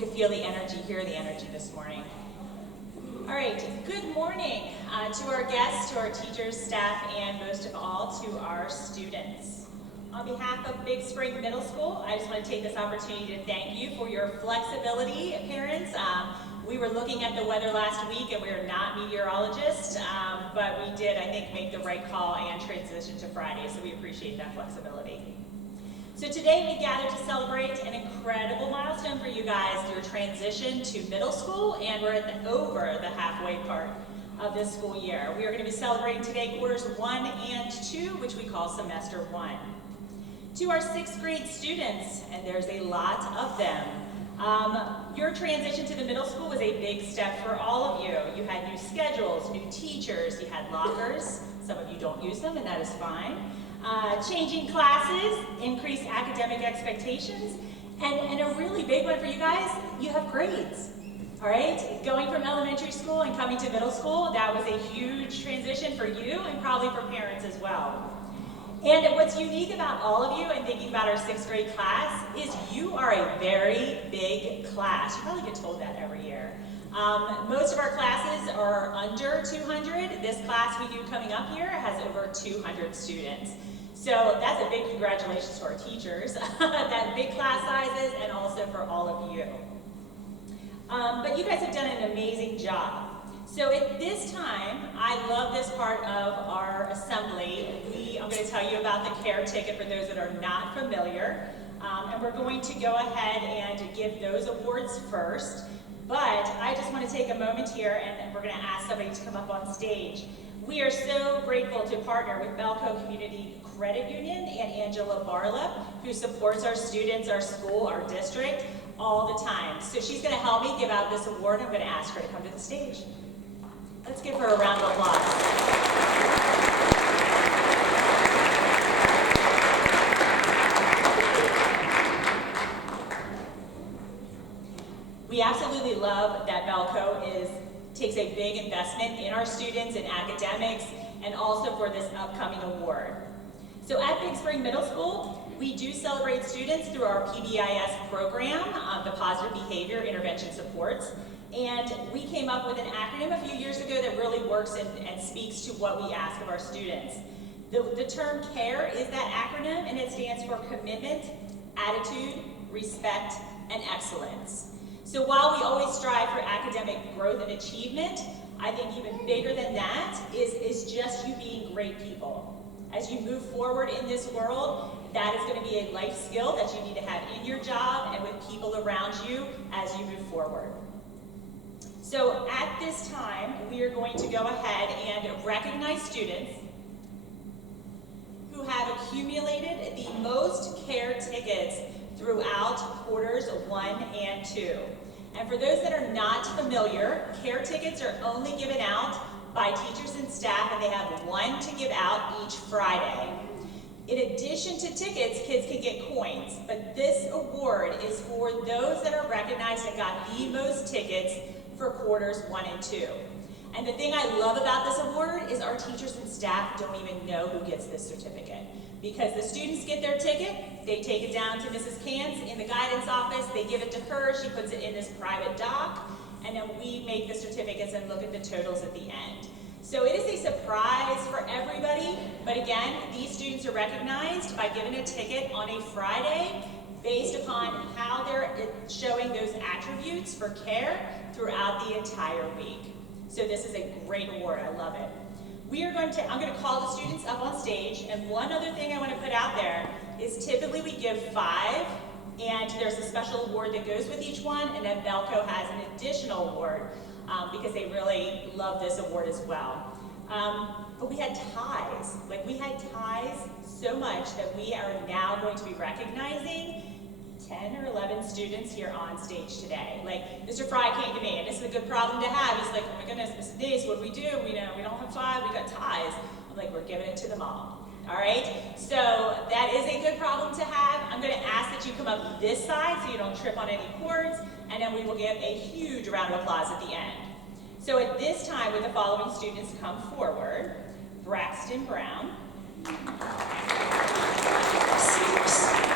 could feel the energy, hear the energy this morning. All right, good morning to our guests, to our teachers, staff, and most of all, to our students. On behalf of Big Spring Middle School, I just want to take this opportunity to thank you for your flexibility, parents. We were looking at the weather last week, and we are not meteorologists, but we did, I think, make the right call and transition to Friday, so we appreciate that flexibility. So today we gather to celebrate an incredible milestone for you guys, your transition to middle school, and we're over the halfway part of this school year. We are going to be celebrating today quarters 1 and 2, which we call semester 1. To our 6th grade students, and there's a lot of them, your transition to the middle school was a big step for all of you. You had new schedules, new teachers, you had lockers. Some of you don't use them, and that is fine. Changing classes, increased academic expectations, and a really big one for you guys, you have grades. All right, going from elementary school and coming to middle school, that was a huge transition for you and probably for parents as well. And what's unique about all of you and thinking about our 6th grade class is you are a very big class. You probably get told that every year. Most of our classes are under 200. This class we do coming up here has over 200 students. So that's a big congratulations to our teachers, that big class sizes, and also for all of you. But you guys have done an amazing job. So at this time, I love this part of our assembly. I'm going to tell you about the CARE ticket for those that are not familiar. And we're going to go ahead and give those awards first. But I just want to take a moment here, and we're going to ask somebody to come up on stage. We are so grateful to partner with Belco Community Credit Union and Angela Barla, who supports our students, our school, our district, all the time. So she's going to help me give out this award. I'm going to ask her to come to the stage. Let's give her a round of applause. We absolutely love that Belco takes a big investment in our students in academics and also for this upcoming award. So at Big Spring Middle School, we do celebrate students through our PBIS program, the Positive Behavior Intervention Supports. And we came up with an acronym a few years ago that really works and speaks to what we ask of our students. The term CARE is that acronym, and it stands for Commitment, Attitude, Respect, and Excellence. So while we always strive for academic growth and achievement, I think even bigger than that is just you being great people. As you move forward in this world, that is going to be a life skill that you need to have in your job and with people around you as you move forward. So at this time, we are going to go ahead and recognize students who have accumulated the most CARE tickets throughout quarters 1 and 2. And for those that are not familiar, CARE tickets are only given out by teachers and staff, and they have one to give out each Friday. In addition to tickets, kids can get coins, but this award is for those that are recognized and got the most tickets for quarters 1 and 2. And the thing I love about this award is our teachers and staff don't even know who gets this certificate. Because the students get their ticket, they take it down to Mrs. Kantz in the guidance office, they give it to her, she puts it in this private doc, and then we make the certificates and look at the totals at the end. So it is a surprise for everybody, but again, these students are recognized by giving a ticket on a Friday based upon how they're showing those attributes for CARE throughout the entire week. So this is a great award, I love it. I'm going to call the students up on stage, and one other thing I want to put out there is typically we give 5, and there's a special award that goes with each one, and then Belco has an additional award because they really love this award as well. But we had ties. We had ties so much that we are now going to be recognizing 10 or 11 students here on stage today. Mr. Fry came to me, and this is a good problem to have. He's like, oh my goodness, Mrs. Denise, what do? We don't have 5, we got ties. I'm like, we're giving it to them all. All right? So that is a good problem to have. I'm going to ask that you come up this side so you don't trip on any cords, and then we will give a huge round of applause at the end. So at this time, would the following students come forward? Braxton Brown.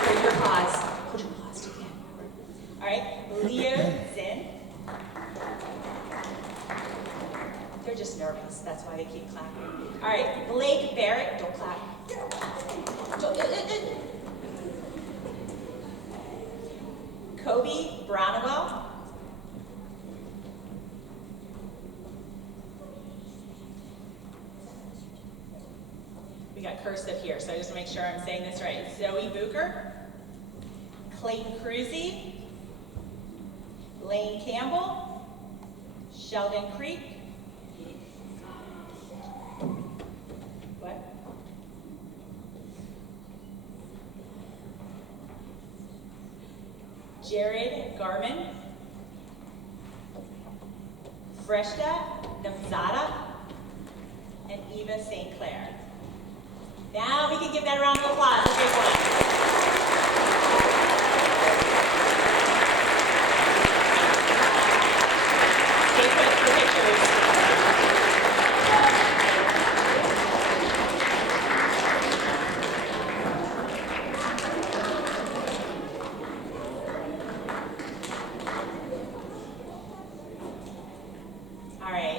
Hold your paws. Hold your paws together. All right. Leo Toby Brownwell. We got cursive here, so just to make sure I'm saying this right. Zoe Booker, Clayton Cruzy, Lane Campbell, Sheldon Creek, Jared Garman, Freshta Namzada, and Eva St. Clair. Now we can give that a round of applause. A big one. Stay put for pictures.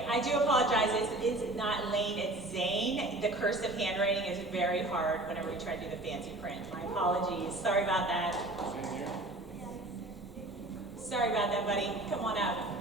I do apologize, it's not Lane, it's Zane. The cursive handwriting is very hard whenever we try to do the fancy print. My apologies, sorry about that. Sorry about that, buddy. Come on up.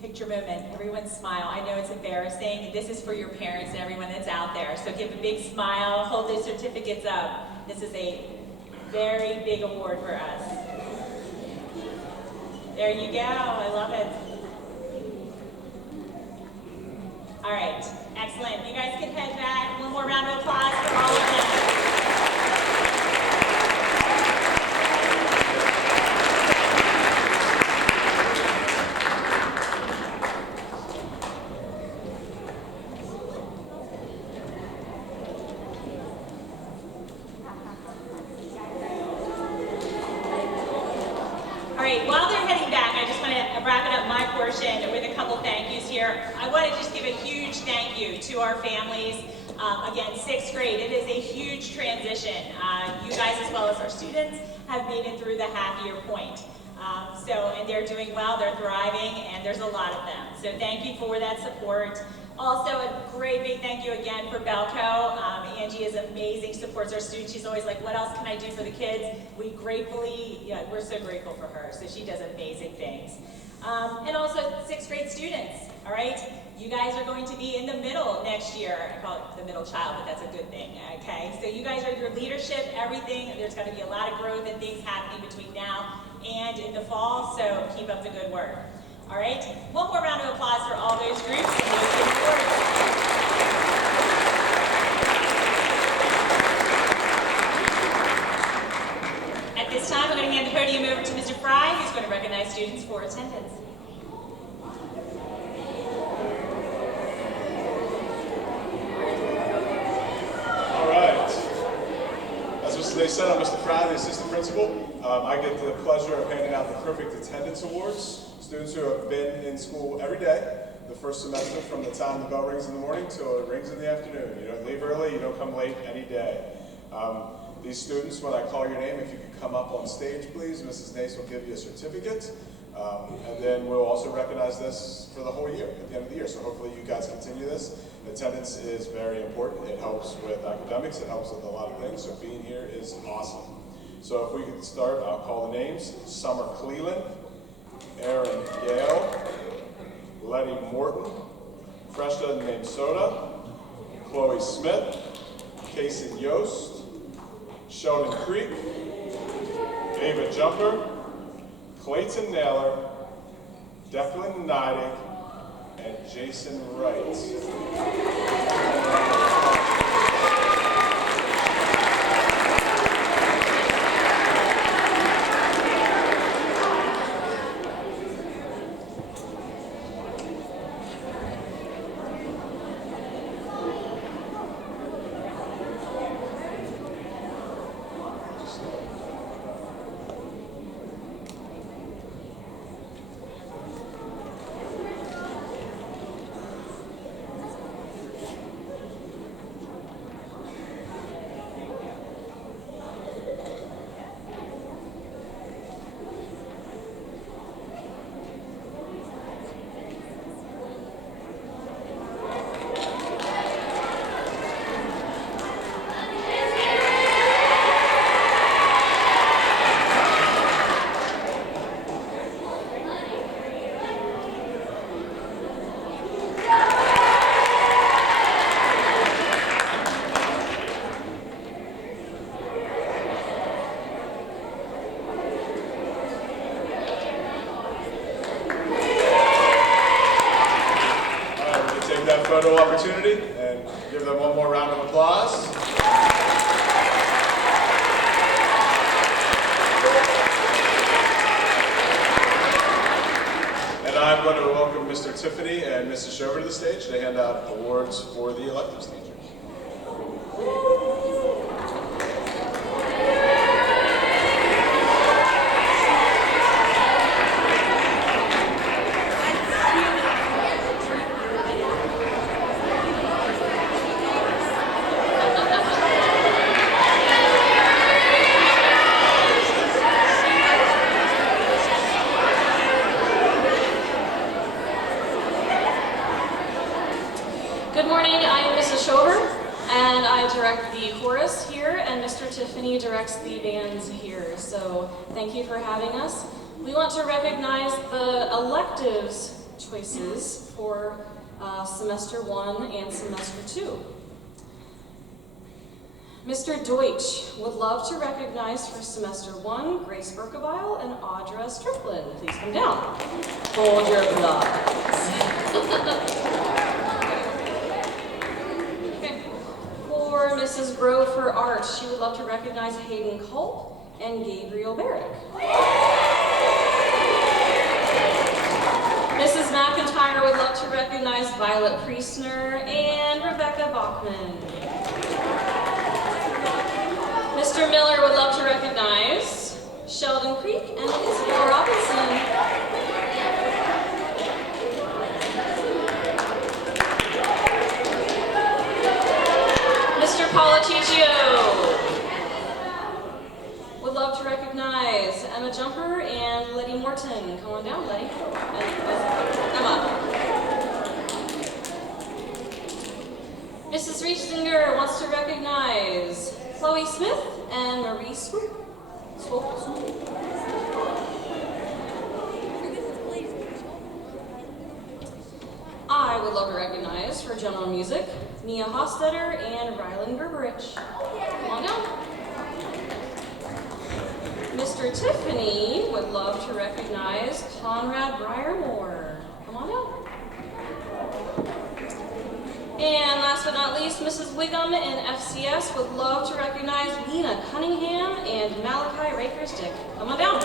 Picture moment, everyone smile. I know it's embarrassing. This is for your parents and everyone that's out there. So give a big smile, hold those certificates up. This is a very big award for us. There you go, I love it. All right, excellent. You guys can head back. One more round of applause for all of them. While they're heading back, I just want to wrap it up my portion with a couple thank yous here. I want to just give a huge thank you to our families. Again, 6th grade, it is a huge transition. You guys, as well as our students, have made it through the half-year point. And they're doing well, they're thriving, and there's a lot of them. So thank you for that support. Also, a great big thank you again for Belco. Angie is amazing, supports our students. She's always like, what else can I do for the kids? We're so grateful for her. So she does amazing things. And also 6th grade students, all right? You guys are going to be in the middle next year. I call it the middle child, but that's a good thing, okay? So you guys are your leadership, everything. There's going to be a lot of growth and things happening between now and in the fall, so keep up the good work. All right, one more round of applause for all those groups and those good awards. At this time, I'm going to hand the podium over to Mr. Fry, who's going to recognize students for attendance. All right. As they said, I'm Mr. Fry, the assistant principal. I get the pleasure of handing out the Perfect Attendance Awards. Students who have been in school every day, the first semester, from the time the bell rings in the morning till it rings in the afternoon. You don't leave early, you don't come late any day. These students, when I call your name, if you could come up on stage, please, Mrs. Nace will give you a certificate. And then we'll also recognize this for the whole year, at the end of the year. So hopefully you guys continue this. Attendance is very important. It helps with academics, it helps with a lot of things, so being here is awesome. So if we could start, I'll call the names. Summer Cleland, Aaron Gale, Letty Morton, Freshta Namzada, Chloe Smith, Casey Yost, Sheldon Creek, Ava Jumper, Clayton Naylor, Declan Neidig, and Jason Wright. opportunity and give them one more round of applause. And I'm going to welcome Mr. Tiffany and Mrs. Shover to the stage to hand out awards for the electives teachers. Good morning, I am Mrs. Shover, and I direct the chorus here, and Mr. Tiffany directs the bands here. So thank you for having us. We want to recognize the electives choices for semester 1 and semester 2. Mr. Deutsch would love to recognize for semester 1, Grace Berkebile and Audra Strickland. Please come down. Hold your applause. For Mrs. Grove for art, she would love to recognize Hayden Culp and Gabriel Barrick. Mrs. McIntyre would love to recognize Violet Priestner and Rebecca Bachman. Mr. Miller would love to recognize Sheldon Creek and Isabel Robinson. Mr. Politiccio would love to recognize Emma Jumper and Letty Morton. Come on down, Letty. Emma. Mrs. Riesinger wants to recognize Chloe Smith and Marie Swoop. I would love to recognize for general music, Nia Hostetter and Rylan Gerberich. Come on down. Mr. Tiffany would love to recognize Conrad Briarmore. Come on down. And last but not least, Mrs. Wiggum in FCS would love to recognize Lena Cunningham and Malachi Rakersdick. Come on down.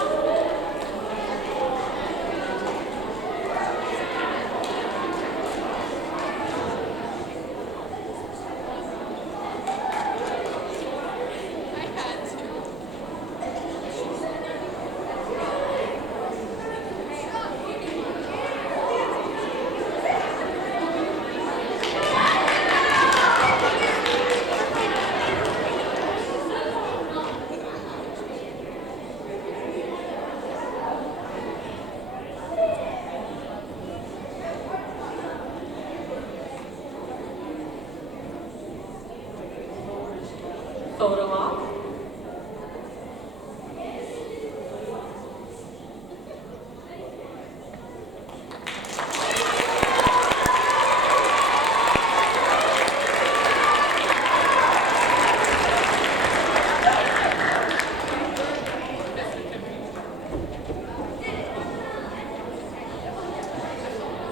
Photo op.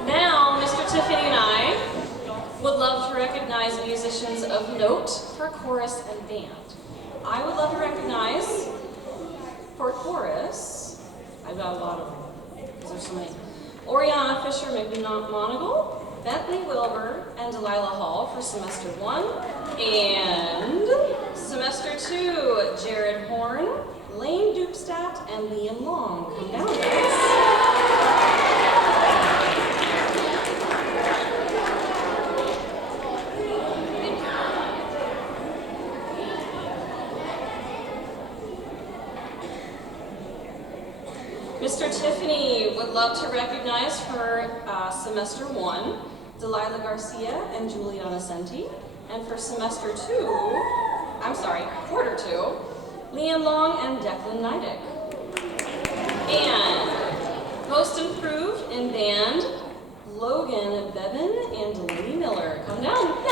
Now, Mr. Tiffany and I would love to recognize musicians of note for chorus and band. I would love to recognize for chorus, I've got a lot of them, because there's so many. Oriana Fisher McMonigal, Bentley Wilbur, and Delilah Hall for semester 1. And semester 2, Jared Horn, Lane Dupstat, and Liam Long. Come down, guys. Mr. Tiffany would love to recognize for semester 1, Delilah Garcia and Juliana Senti, and for semester 2, quarter 2, Liam Long and Declan Neidick. And most improved in band, Logan Bevan and Delaney Miller. Come down.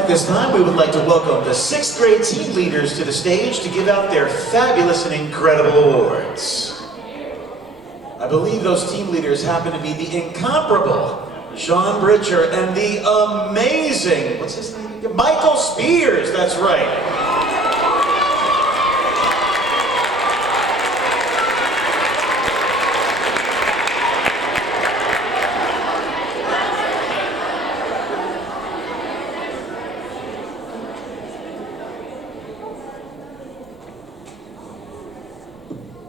At this time, we would like to welcome the 6th grade team leaders to the stage to give out their fabulous and incredible awards. I believe those team leaders happen to be the incomparable Sean Britcher and the amazing, what's his name again? Michael Spears, that's right.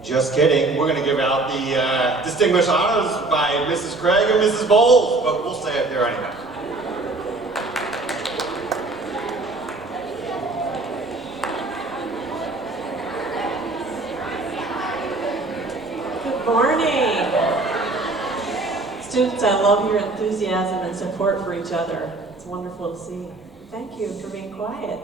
Just kidding. We're going to give out the Distinguished Honors by Mrs. Craig and Mrs. Bowles, but we'll say it there anyhow. Good morning. Students, I love your enthusiasm and support for each other. It's wonderful to see. Thank you for being quiet.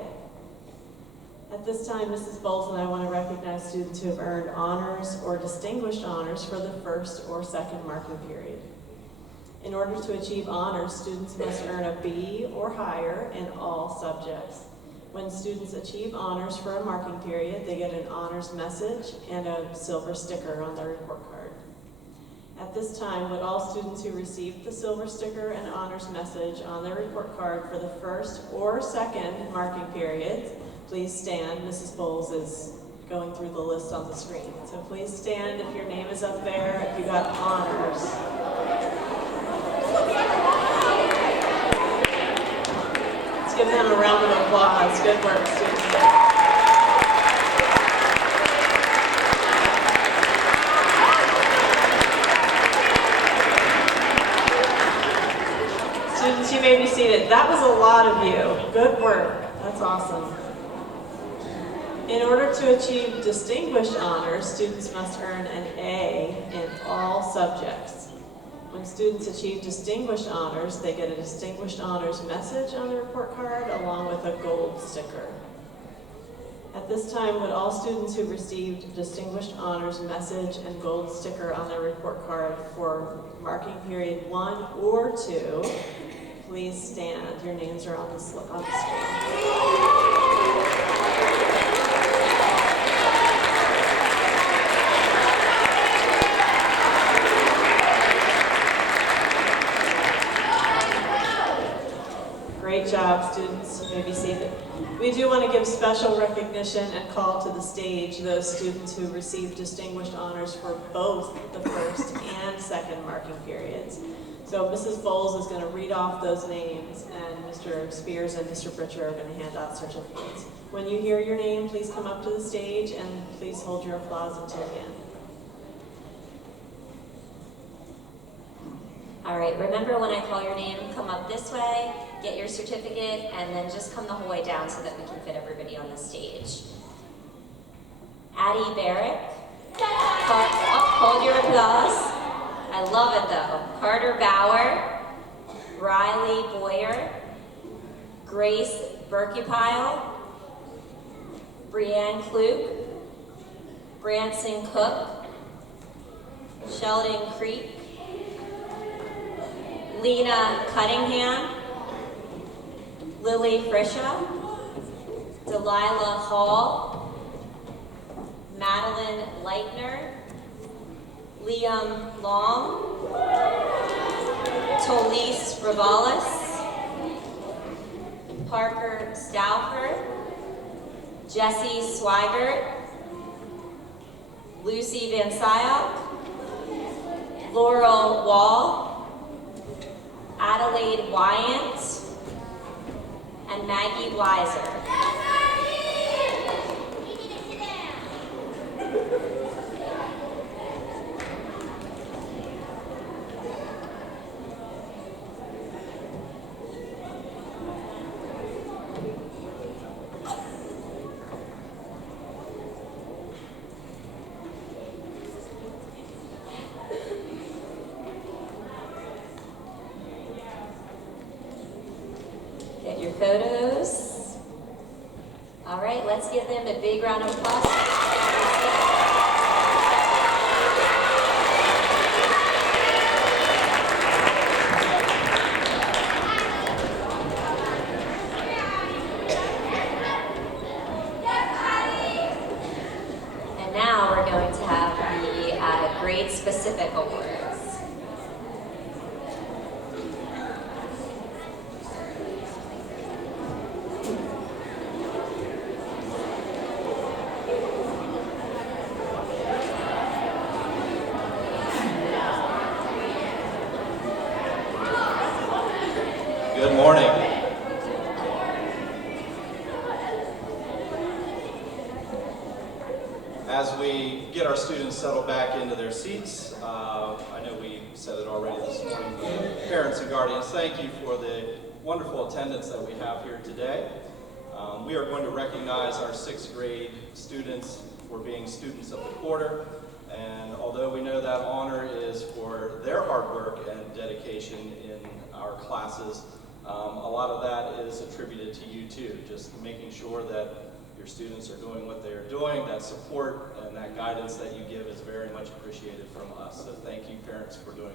At this time, Mrs. Bowles and I want to recognize students who have earned honors or distinguished honors for the first or second marking period. In order to achieve honors, students must earn a B or higher in all subjects. When students achieve honors for a marking period, they get an honors message and a silver sticker on their report card. At this time, would all students who received the silver sticker and honors message on their report card for the first or second marking periods please stand? Mrs. Bowles is going through the list on the screen. So please stand if your name is up there, if you got honors. Let's give them a round of applause. Good work, students. Students, you may be seated. That was a lot of you. Good work. That's awesome. In order to achieve distinguished honors, students must earn an A in all subjects. When students achieve distinguished honors, they get a distinguished honors message on the report card along with a gold sticker. At this time, would all students who received distinguished honors message and gold sticker on their report card for marking period 1 or 2, please stand. Your names are on the screen. Great job, students. You may be seated. We do want to give special recognition and call to the stage those students who received distinguished honors for both the first and second marking periods. So Mrs. Bowles is going to read off those names, and Mr. Spears and Mr. Britcher are going to hand out certificates. When you hear your name, please come up to the stage, and please hold your applause until the end. All right, remember when I call your name, come up this way, get your certificate, and then just come the whole way down so that we can fit everybody on the stage. Addie Barrick. Hold your applause. I love it though. Carter Bauer. Riley Boyer. Grace Berkepile. Brianne Klug. Branson Cook. Sheldon Creek. Lena Cunningham, Lily Frisha, Delilah Hall, Madeline Leitner, Liam Long, Tolise Ravalis, Parker Stauffer, Jesse Swigert, Lucy Van Syok, Laurel Wall, Adelaide Wyant, and Maggie Weiser. Get your photos. All right, let's give them a big round of applause. awards. Good morning. As we get our students settled back into their seats, I know we said it already this morning, but parents and guardians, thank you for the wonderful attendance that we have here today. We are going to recognize our 6th grade students for being students of the quarter, and although we know that honor is for their hard work and dedication in our classes, a lot of that is attributed to you too, just making sure that your students are doing what they're doing. That support and that guidance that you give is very much appreciated from us. So thank you, parents, for doing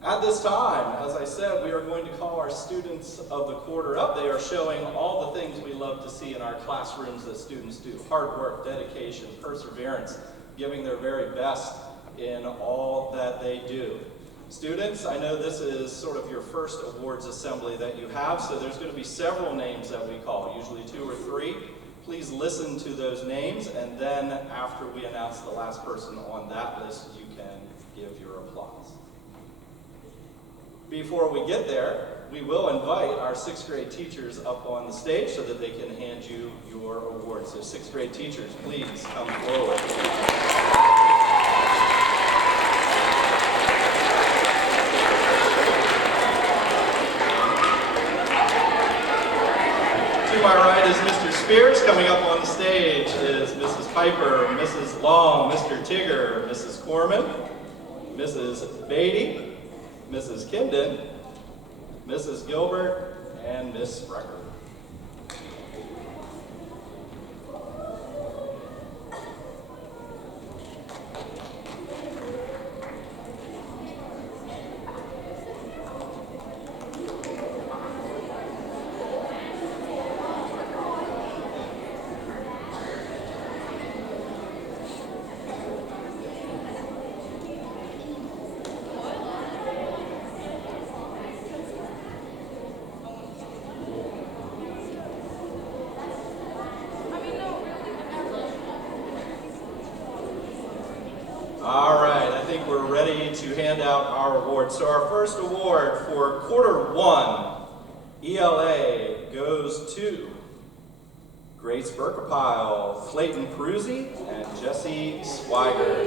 that. At this time, as I said, we are going to call our students of the quarter up. They are showing all the things we love to see in our classrooms that students do. Hard work, dedication, perseverance, giving their very best in all that they do. Students, I know this is sort of your first awards assembly that you have, so there's going to be several names that we call, usually 2 or 3. Please listen to those names, and then after we announce the last person on that list, you can give your applause. Before we get there, we will invite our 6th grade teachers up on the stage so that they can hand you your awards. So 6th grade teachers, please come forward. To my right is Mr. Spears. Coming up on the stage is Mrs. Piper, Mrs. Long, Mr. Tigger, Mrs. Corman, Mrs. Beatty, Mrs. Kimden, Mrs. Gilbert, and Miss Sprecher. All right, I think we're ready to hand out our awards. So our first award for quarter 1 ELA goes to Grace Berkepile, Clayton Cruzy, and Jesse Swiger.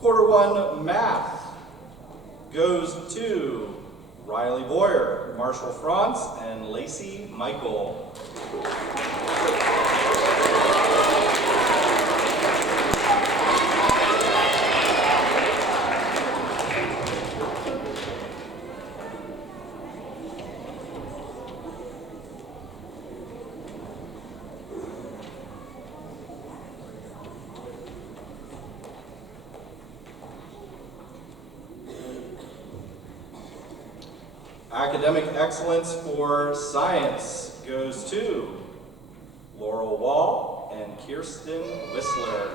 Quarter 1 math goes to Riley Boyer, Marshall Franz, and Lacey Michael. Academic excellence for science goes to Laurel Wall and Kirsten Whistler.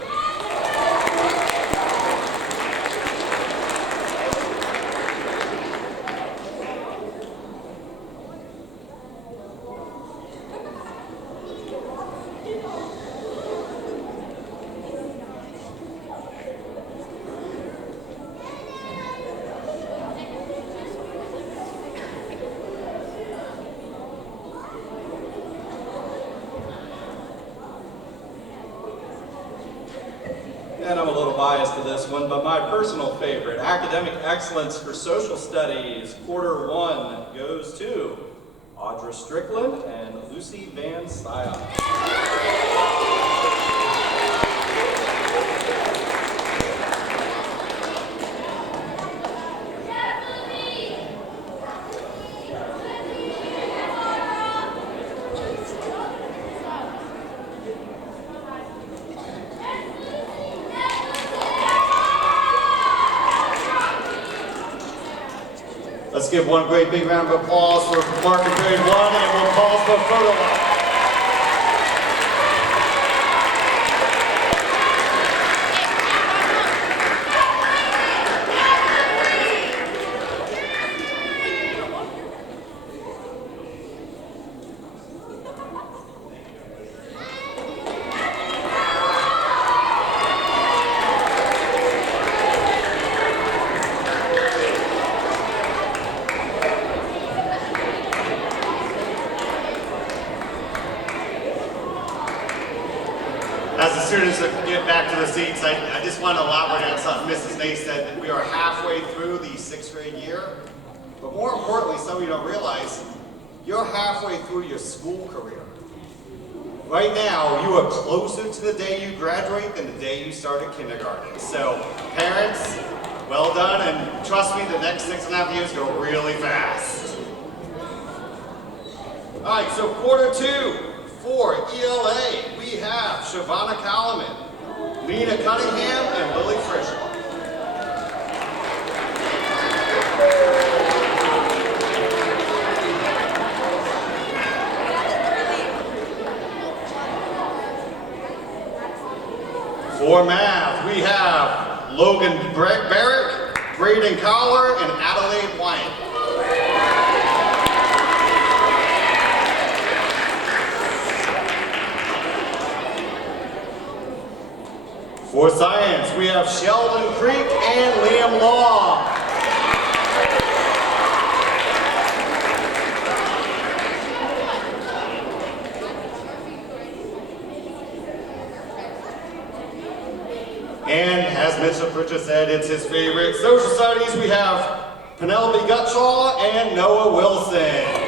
And I'm a little biased to this one, but my personal favorite, academic excellence for social studies, quarter 1 goes to Audra Strickland and Lucy Van Stuyl. Let's give one great big round of applause for Mark in grade 1, and we'll pause for a photo op. As the students get back to the seats, I just want to elaborate on something Mrs. Nate said, that we are halfway through the 6th grade year. But more importantly, some of you don't realize, you're halfway through your school career. Right now, you are closer to the day you graduate than the day you started kindergarten. So, parents, well done, and trust me, the next 6.5 years go really fast. All right, so quarter 2. For ELA, we have Shavana Kalaman, Lena Cunningham, and Lily Frischel. For math, we have Logan Barrett, Braden Collar, and Adelaide Wyatt. For science, we have Sheldon Creek and Liam Law. And as Mitchell Pritchett said, it's his favorite. Social studies, we have Penelope Gutshaw and Noah Wilson.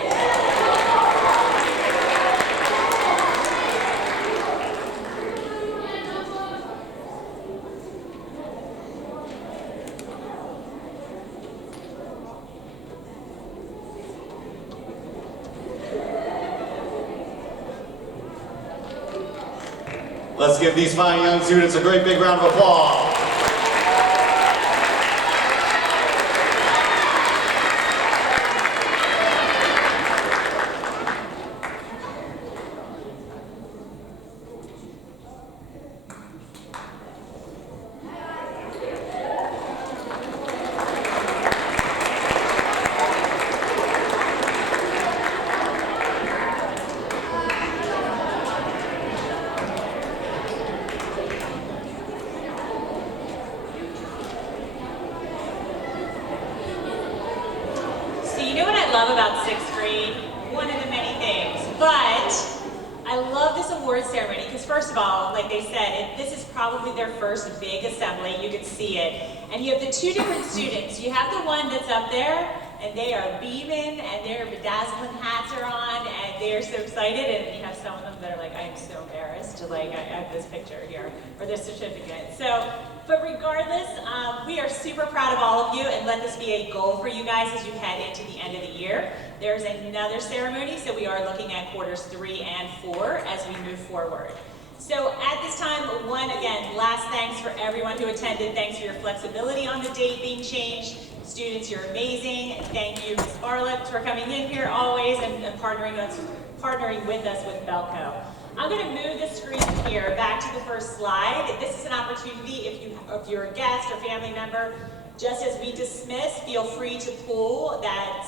Let's give these fine young students a great big round of applause. About 6th grade, one of the many things, but I love this award ceremony because first of all, like they said, this is probably their first big assembly. You can see it, and you have the 2 different students. You have the one that's up there, and they are beaming, and their bedazzling hats are on, and they are so excited, and you have some of them that are like, I am so embarrassed to I have this picture here, or this certificate. So, but regardless, we are super proud of all of you, and let this be a goal for you guys as you head into the end of the year. There's another ceremony, so we are looking at quarters 3 and 4 as we move forward. So at this time, again, last thanks for everyone who attended. Thanks for your flexibility on the date being changed. Students, you're amazing. Thank you, Ms. Barlett, for coming in here always and partnering with us with Belco. I'm going to move the screen here back to the first slide. This is an opportunity if you're a guest or family member, just as we dismiss, feel free to pull that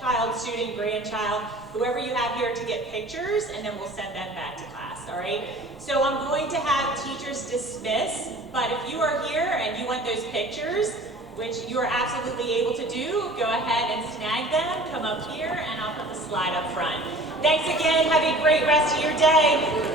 child, student, grandchild, whoever you have here to get pictures, and then we'll send them back to class, all right? So I'm going to have teachers dismiss, but if you are here and you want those pictures, which you are absolutely able to do, go ahead and snag them, come up here, and I'll put the slide up front. Thanks again, have a great rest of your day.